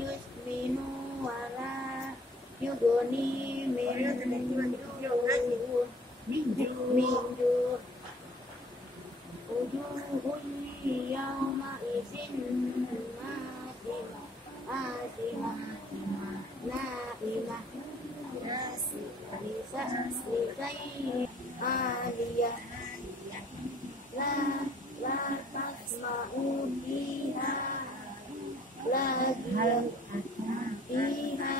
yusminu wala yugoni minju wujuhun yawma izin naimah lisai aliyah la tasma'u fiha laghiyan fiha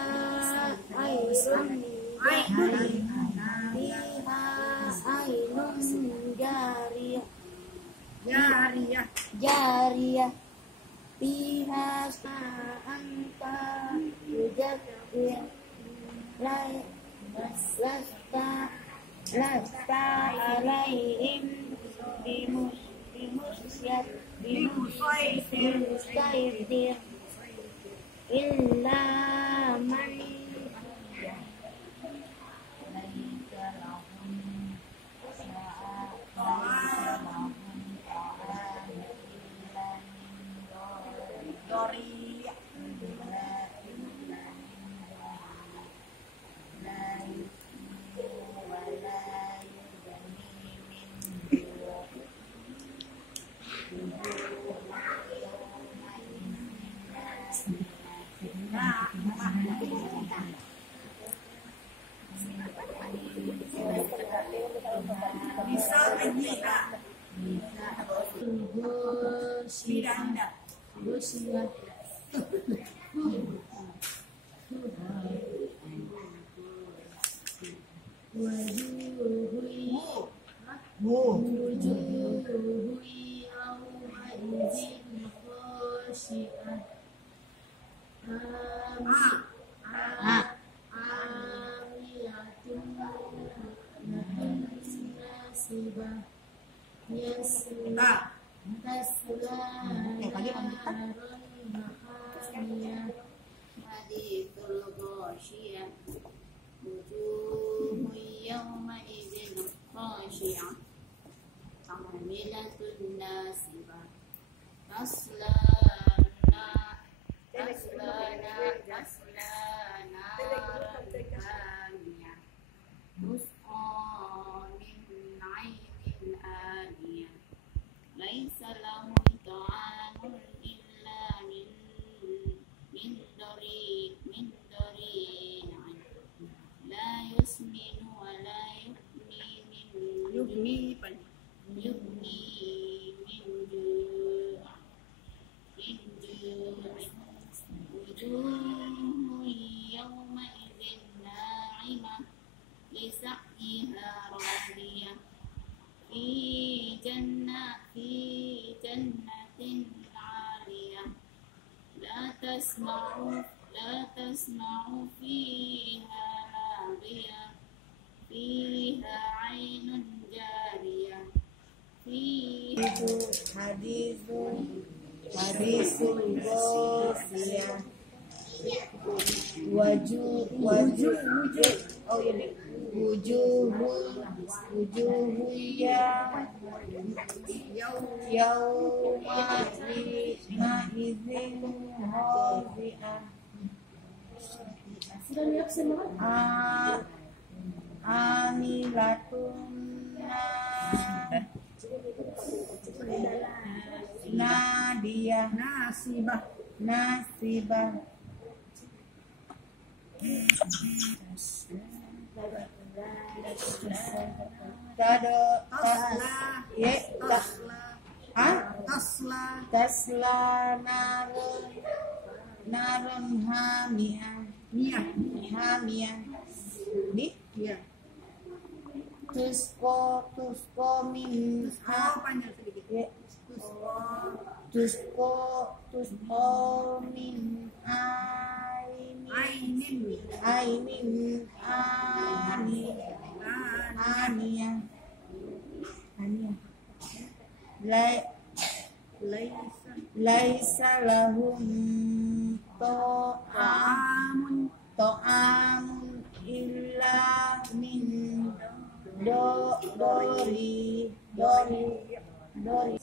ainun jariyah fiha anta yujabbir lasta alaihim bimusaytir illa man tasma'u fiha laghiya fiha ainun jariyah hadisul ghosiyah wujuhu yawma izin khazi'ah amilatun nadiyah nasibah tasla narun hamiyah di tusko min tusko min ainin aniyah laisa lahum ta'amun illa min dori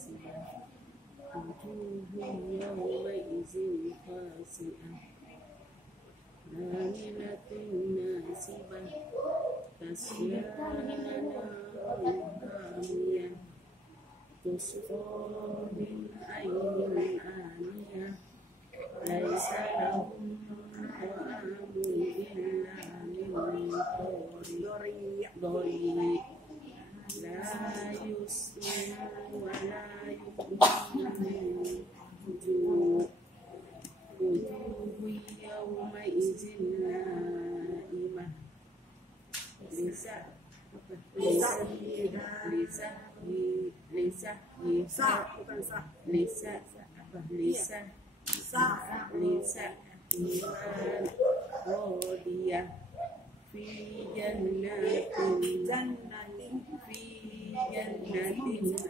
عاملة ناصبة تصلى نارا حامية تسقى من عين آنية ليس لهم طعام إلا من ضريع لا يسمن ولا يغني من جوع وجوه يومئذ نائمة لسعيها راضية في جنة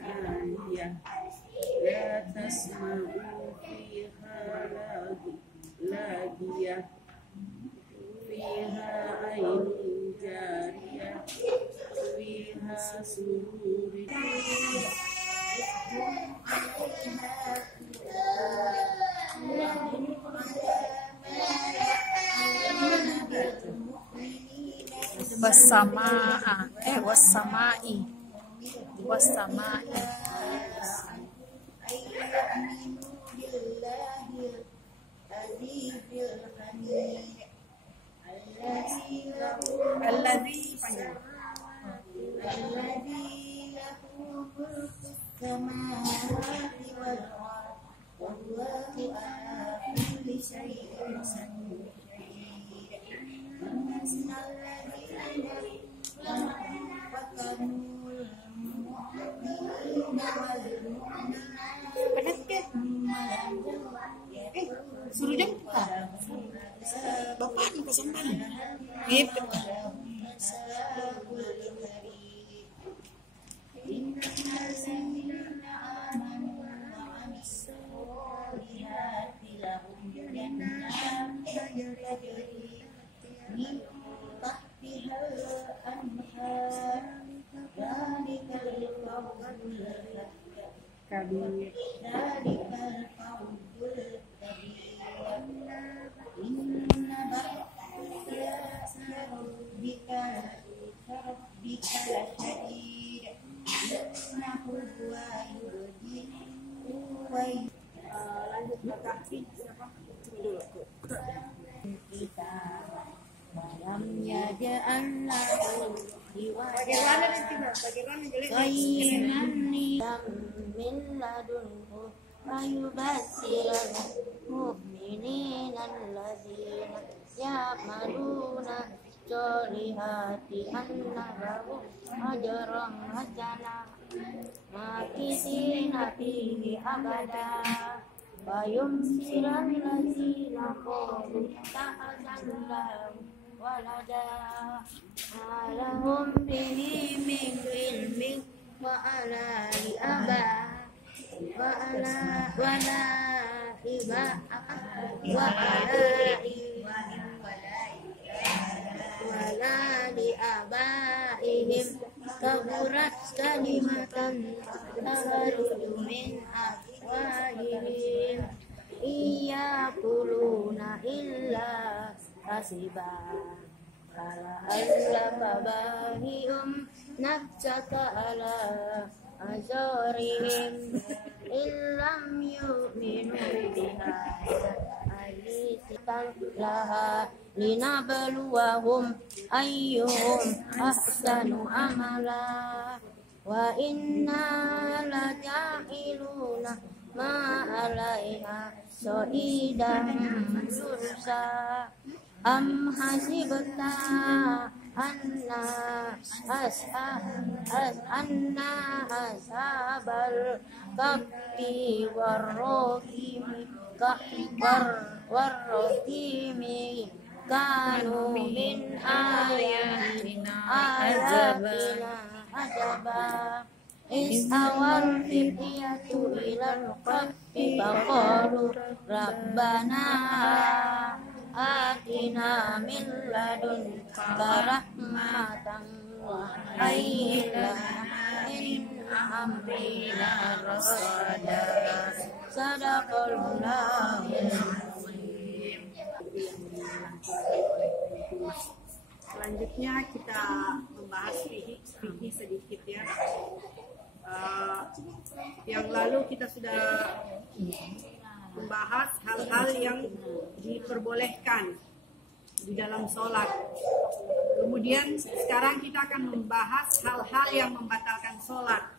عالية لا تسمع فيها لاغية فيها عين جارية فيها سرور wassama'i Alladzi panjang. Alladzi lahu mulku samawati wal ardh wallahu ala kulli syai'in qadir. Innal ladzina fatanul mu'minina wal mu'minat Padat ke? Suruh jam kita. Bapak mau pesan mana? Gitu. Lanjut Bapak. Siapa? Dulu. Kita malam yaja'al lahu Bagaimana nanti Mas? Bagaimana jadi? qayyiman min ladunhu wa yubassiral mu'minina alladzina ya'maluna sholihati anna lahum ajran hasana makisina fihi abada wa yumsiral ladzina qalu ta'azallahu walada alahum bihi min ilmin wa ala li aba wa ala wala iba wa ala wala li abaihim kaburat kalimatan takhruju min afwahihim iyakuluna illa kasiba kala allaka bahiyum nafsaka ala azorihim illam yu'minu biha alisitan laha linabluwahum ayyuhum ahsanu amala wa inna laja'iluna ma alaiha so'idan sursa am hasibta anna ashabal kahfi warraqimi kanu min ayatina ajaba isawal fityatu ilal kahfi faqalu rabbana atina min ladunka rahmatan wa hayyi lana min amrina rasada sadaqallahu dikeluarkan oleh Tuhan. Selanjutnya kita membahas fikih sedikit ya. Yang lalu kita sudah membahas hal-hal yang diperbolehkan di dalam sholat. Kemudian sekarang kita akan membahas hal-hal yang membatalkan sholat.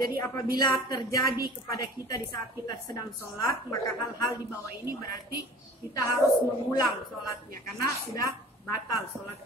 Jadi apabila terjadi kepada kita di saat kita sedang sholat, maka hal-hal di bawah ini berarti kita harus mengulang sholatnya karena sudah batal sholat